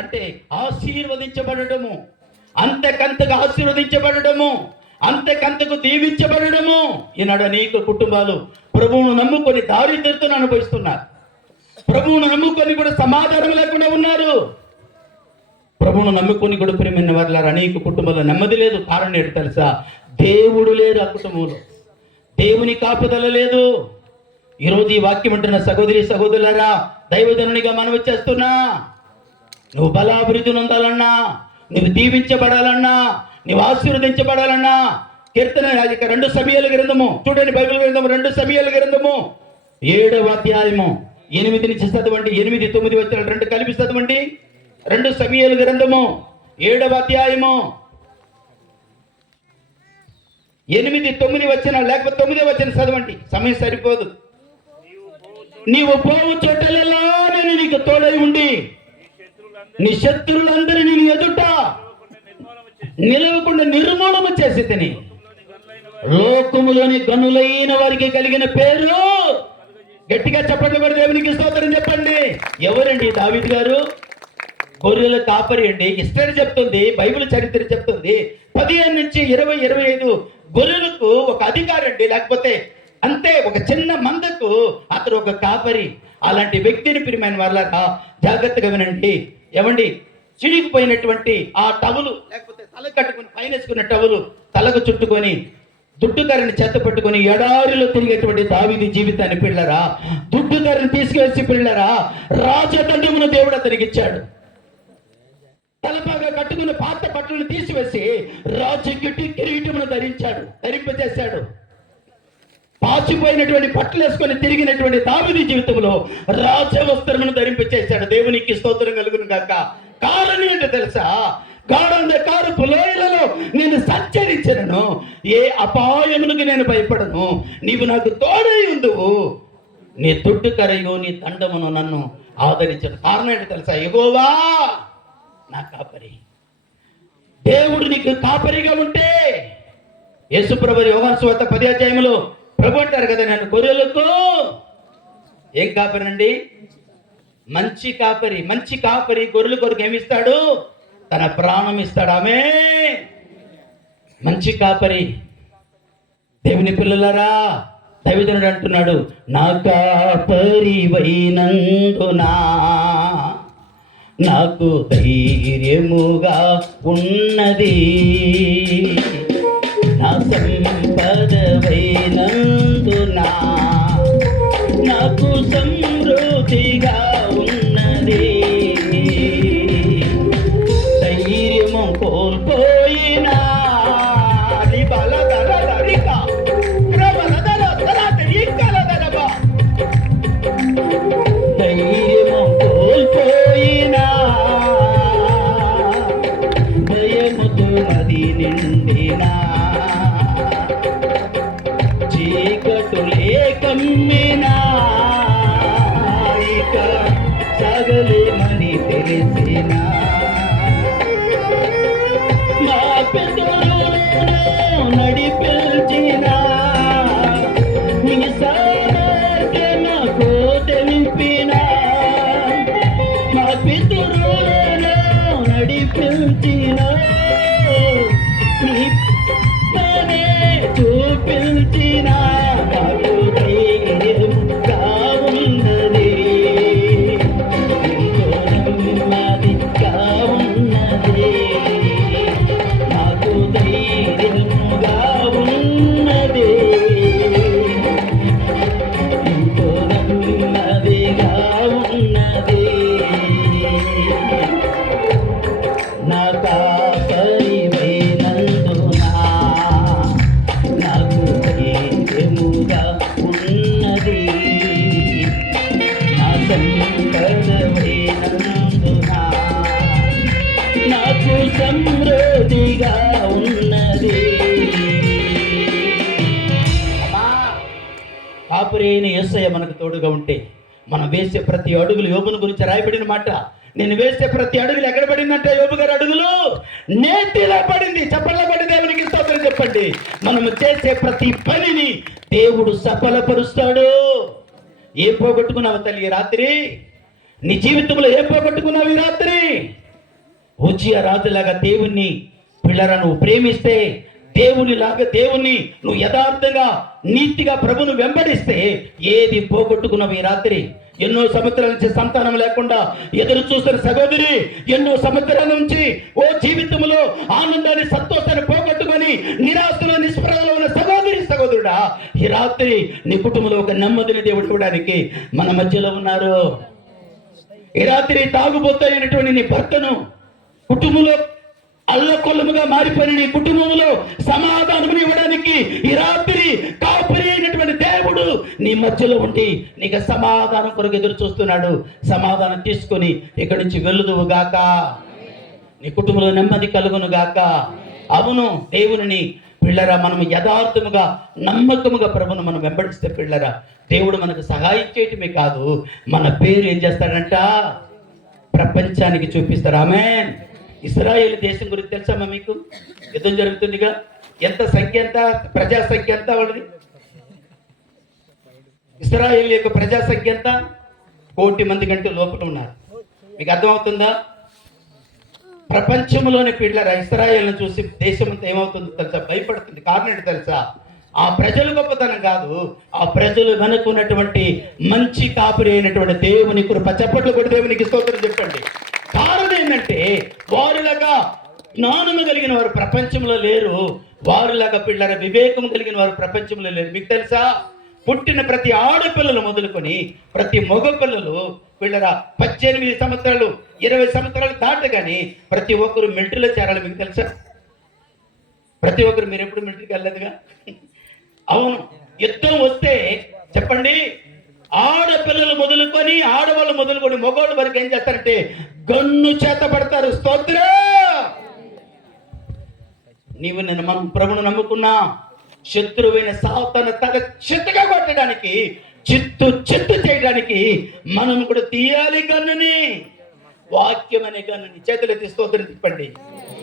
అంటే ఆశీర్వదించబడము, అంతకంతగా ఆశీర్వదించబడము, అంతకంతకు దీవించబడము. ఈనాడు అనేక కుటుంబాలు ప్రభువును నమ్ముకొని దారిద్ర్యతను అనుభవిస్తున్నారు. ప్రభువును నమ్ముకొని కూడా సమాధానం లేకుండా ఉన్నారు. ప్రభువును నమ్ముకొని కూడా ప్రేమైన వారు అనేక కుటుంబాల్లో నెమ్మది లేదు. కారణం ఏంటి తెలుసా? దేవుడు లేరు ఆ కుటుంబంలో, దేవుని కాపుదల లేదు. ఈరోజు ఈ వాక్యం అంటున్న సహోదరి సహోదరులారా, దైవజనునిగా మనవి చేస్తున్నా, నువ్వు బలాభివృద్ధి నొందాలన్నా, నువ్వు దీవించబడాలన్నా, నువ్వు ఆశీర్వదించబడాలన్నా, కీర్తన 2 సమయాల గ్రంథము చూడండి, బైబిల్ గ్రంథము 2 సమయాల గ్రంథము 7వ అధ్యాయము 8 నుంచి చదవండి. 8, 9 వచనాలు 2 కలిపి చదవండి. 2 సమయాల గ్రంథము 7వ అధ్యాయము 8, 9 వచనాలు, లేకపోతే 9వ వచనం చదవండి, సమయం సరిపోదు. నీవు పోవు చోటలలో నేను నీకు తోడై ఉండి నీ శత్రువులందరినీ నీ ఎదుట నిలవకుండా నిర్మూలన చేసి తిని లోకములోని గనులైన వారికి కలిగిన పేరు. గట్టిగా చెప్పండి, కూడా దేవునికి స్తోత్రం చెప్పండి. ఎవరండి? దావీదు గారు గొర్రెల కాపరి అండి. హిస్టరీ చెప్తుంది, బైబిల్ చరిత్ర చెప్తుంది. 15 నుంచి 20, 25 గొర్రెలకు ఒక అధికారి అండి, లేకపోతే అంతే ఒక చిన్న మందకు అతను ఒక కాపరి. అలాంటి వ్యక్తిని ప్రియమైన వాళ్ళ జాగ్రత్తగా వినండి. ఏమండి, చిడిగిపోయినటువంటి ఆ టవలు, లేకపోతే తల కట్టుకుని పైన వేసుకున్న టవలు తలకు చుట్టుకొని దుడ్డుకర్రని చెత్త పట్టుకొని ఎడారిలో తిరిగేటువంటి దావీదు జీవితాన్ని పిల్లరా, దుడ్డుకర్రని తీసుకువచ్చి పిల్లరా, రాజదండమును దేవుడు అతనికి ఇచ్చాడు. తలపాగా కట్టుకున్న పాత బట్టలను తీసివేసి రాజగిట్టి కిరీటమును ధరింపజేశాడు. పాచిపోయినటువంటి బట్టలు వేసుకొని తిరిగినటువంటి దావీదు జీవితంలో రాజవస్త్రమును ధరింపచేశాడు. దేవునికి స్తోత్రం కలుగును గాక. కారణం ఏంటో తెలుసా? గాఢంధకారపు లోయలలో నేను సంచరించను, ఏ అపాయమునకు నేను భయపడను, నీవు నాకు తోడై ఉందువు, నీ దుడ్డు కరయు నీ దండమును నన్ను ఆదరించను. కారణం ఏంటో తెలుసా? యెహోవా నా కాపరి. దేవుడు నీకు కాపరిగా ఉంటే, యేసుప్రభు యోహాను సువార్త 10వ అధ్యాయంలో ప్రభు అంటారు కదా, నేను గొర్రెలకు ఏం కాపరినండి? మంచి కాపరి. మంచి కాపరి గొర్రెల కొరకు ఏమిస్తాడు? తన ప్రాణం ఇస్తాడు. ఆమె మంచి కాపరి. దేవుని పిల్లలారా, దైవజనుడు అంటున్నాడు, నా కాపరి వైనందునా నాకు ధైర్యముగా ఉన్నది, నా సంపదవైనందునా నాకు సమృద్ధిగా ఉన్నది, ధైర్యము కోల్పోయినా ధైర్యము కోల్పోయినా భయముతో నది నిండినా చీకటులే కమ్మినా ఇక సాగలేమని తెలిసినా నా పెదవులను నడిపించినా నీ సామర్థ్యముకు తెలిపినా నా పితరులను నడిపించినా నీ పనే చూపించినా నాకు ధైర్యంగా ఉన్నది, ఎంతో నెమ్మదిగా ఉన్నది, నాకు ధైర్యంగా ఉన్నది, ఎంతో నెమ్మదిగా ఉన్నది. నా కాపరి వైనందునా నాకు ధైర్యముగా ఉన్నది, నా సంపదవైనందునా నాకు సమృద్ధిగా ఉన్నది. కాపురి అయిన యేసయ్య మనకు తోడుగా ఉంటే మనం వేసే ప్రతి అడుగులు, యోబుని గురించి రాయబడిన మాట, నేను వేసే ప్రతి అడుగులు ఎక్కడ పడిందంటే యోబు గారి అడుగులు నేతిలో పడింది. చప్పట్ల పడి దేవునికి స్తోత్రం చెప్పండి. మనము చేసే ప్రతి పనిని దేవుడు సఫలపరుస్తాడు. ఏం పోగొట్టుకున్నావు తల్లి రాత్రి? నీ జీవితంలో ఏం పోగొట్టుకున్నావు ఈ రాత్రి? ఉజ్జియా రాజులాగా దేవుణ్ణి పిల్లరా నువ్వు ప్రేమిస్తే, దేవుణ్ణి నువ్వు యథార్థంగా నీతిగా ప్రభును వెంబడిస్తే ఏది పోగొట్టుకున్నావు ఈ రాత్రి? ఎన్నో సంవత్సరాల నుంచి సంతానం లేకుండా ఎదురు చూస్తున్న సహోదరి, ఎన్నో సంవత్సరాల నుంచి ఓ జీవితంలో ఆనందాన్ని సంతోషాన్ని పోగొట్టుకొని నిరాశలో నిస్పృహలో ఉన్న సహోదరుడా, ఈ రాత్రి నీ కుటుంబంలో ఒక నెమ్మదిని దేవుడు ఇవ్వడానికి మన మధ్యలో ఉన్నారు. ఈ రాత్రి తాగుబోతాయినటువంటి నీ భర్తను, కుటుంబంలో అల్లకొల్లముగా మారిపోయిన నీ కుటుంబంలో సమాధానం ఇవ్వడానికి ఈ రాత్రి కాపరి అయినటువంటి దేవుడు నీ మధ్యలో ఉండి నీకు సమాధానం కొరకు ఎదురు చూస్తున్నాడు. సమాధానం తీసుకొని ఇక్కడి నుంచి వెళ్ళుదువు గాక, నీ కుటుంబంలో నెమ్మది కలుగును గాక. అవును, దేవుని పిల్లరా, మనం యథార్థముగా నమ్మకముగా ప్రభును మనం వెంబడిస్తే పిల్లరా, దేవుడు మనకు సహాయం చేయటమే కాదు, మన పేరు ఏం చేస్తాడంట, ప్రపంచానికి చూపిస్తారు. ఆమేన్. ఇశ్రాయేలు దేశం గురించి తెలుసమ్మా మీకు? యుద్ధం జరుగుతుందిగా. ఎంత సంఖ్య, ఎంత ప్రజా సంఖ్య ఎంత వాళ్ళది? ఇశ్రాయేలు యొక్క ప్రజా సంఖ్య ఎంత? 1 కోటి మంది కంటే లోపల ఉన్నారు. మీకు అర్థమవుతుందా? ప్రపంచంలోని పిల్లల ఇశ్రాయేలును చూసి దేశం అంతా ఏమవుతుందో తెలుసా? భయపడుతుంది. కారణం ఏంటి తెలుసా? ఆ ప్రజలు గొప్పతనం కాదు, ఆ ప్రజలు వెనుకున్నటువంటి మంచి కాపురి అయినటువంటి దేవుని కృప. చప్పట్లు కొట్టి దేవునికి స్తోత్రం చెప్పండి. కారణం ఏంటంటే వారిలాగా జ్ఞానము కలిగిన వారు ప్రపంచంలో లేరు, వారిలాగా పిల్లల వివేకం కలిగిన వారు ప్రపంచంలో లేరు. మీకు తెలుసా? పుట్టిన ప్రతి ఆడపిల్లలు మొదలుకొని ప్రతి మగ పిల్లలు పిల్లల 18 సంవత్సరాలు 20 సంవత్సరాలు దాటగానే ప్రతి ఒక్కరు మిలిటరీలో చేరాలి. మీకు తెలుసా? ప్రతి ఒక్కరు. మీరు ఎప్పుడు మిలిటరీకి వెళ్ళలేదుగా? అవును, యుద్ధం వస్తే చెప్పండి, ఆడపిల్లలు మొదలుకొని ఆడవాళ్ళు మొదలుకొని మగవాళ్ళు వరకు ఏం చేస్తారంటే గన్ను చేత పడతారు. స్తోత్రం. నీవు మనం ప్రభును నమ్ముకున్నా, శత్రువైన సాతాను తగ చిత్తగా కొట్టడానికి, చిత్తు చేయడానికి మనం కూడా తీయాలి గన్నుని. వాక్యం అనే గన్నుని చేతులెత్తి స్తోత్రం తిప్పండి.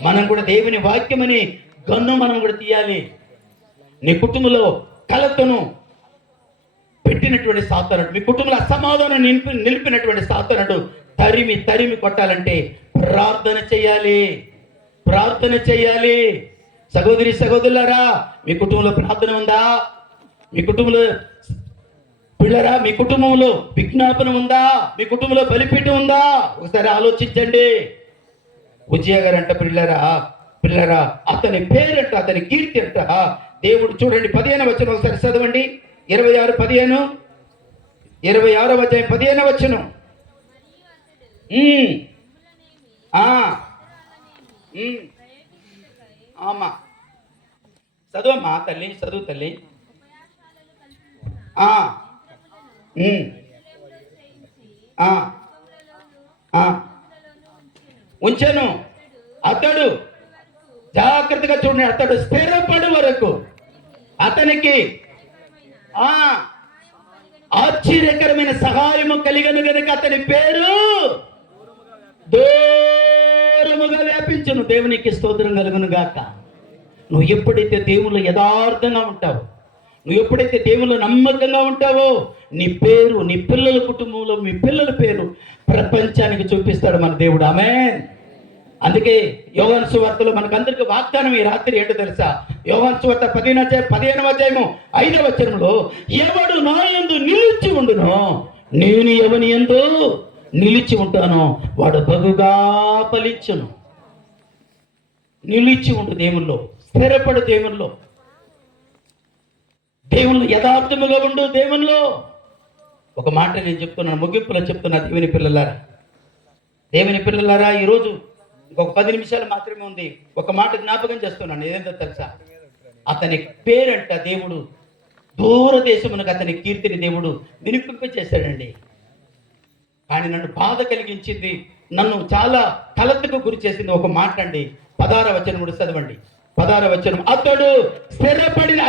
మనం కూడా దేవుని వాక్యం అని గన్ను మనం కూడా తీయాలి. నీ కుటుంబంలో కలతను పెట్టినటువంటి సాతానుడు, మీ కుటుంబంలో అసమాధానం నిలిపినటువంటి సాతానుడు తరిమి కొట్టాలంటే ప్రార్థన చేయాలి. సహోదరి సహోదరులారా, మీ కుటుంబంలో ప్రార్థన ఉందా? మీ కుటుంబంలో పిల్లరా, మీ కుటుంబంలో విజ్ఞాపన ఉందా? మీ కుటుంబంలో బలిపీఠం ఉందా? ఒకసారి ఆలోచించండి. ఉజ్జియా గారు అంట పిల్లరా అతని పేరంట, అతని కీర్తి అంట దేవుడు. చూడండి 15వ వచనం ఒకసారి చదవండి. 26 26వ అధ్యాయం 15వ వచనం. ఆమా, చదువమ్మా తల్లి, చదువు తల్లి. ఉంచెను. అతడు జాగ్రత్తగా చూడండి, అతడు స్థిరపడు వరకు అతనికి ఆశ్చర్యకరమైన సహాయము కలిగను గనుక అతని పేరు దూరముగా వ్యాపించును. దేవునికి స్తోత్రం కలుగును గాక. నువ్వు ఎప్పుడైతే దేవుళ్ళు యథార్థంగా ఉంటావో, నువ్వు ఎప్పుడైతే దేవుళ్ళు నమ్మకంగా ఉంటావో, నీ పేరు, నీ పిల్లల కుటుంబంలో మీ పిల్లల పేరు ప్రపంచానికి చూపిస్తాడు మన దేవుడు. ఆమేన్. అందుకే యోహాను సువార్తలో మనకందరికి వాగ్దానం ఈ రాత్రి ఏంటో తెలుసా? యోహాను సువార్త 15వ అధ్యాయము 5వ వచనంలో, ఎవడు నా యందు నిలిచి ఉండునో నేను ఎవని యందు నిలిచి ఉంటానో వాడు బహుగా ఫలించును. నిలిచి ఉండు దేవుల్లో, స్థిరపడు దేవుల్లో, దేవుళ్ళు యథార్థముగా ఉండు దేవుల్లో. ఒక మాట నేను చెప్తున్నాను, ముగింపులో చెప్తున్నా. దేవుని పిల్లలారా, ఈరోజు ఇంకొక 10 నిమిషాలు మాత్రమే ఉంది. ఒక మాట జ్ఞాపకం చేస్తున్నాను. ఏదేంటో తెలుసా? అతని పేరంట దేవుడు దూరదేశమునకు అతని కీర్తిని దేవుడు వినిపింపచేశాడండి. కానీ నన్ను బాధ కలిగించింది, నన్ను చాలా కలతకు గురి చేసింది ఒక మాట అండి. 16వ వచనం కూడా చదవండి. 16వ వచనం, అతడు స్థిరపడిన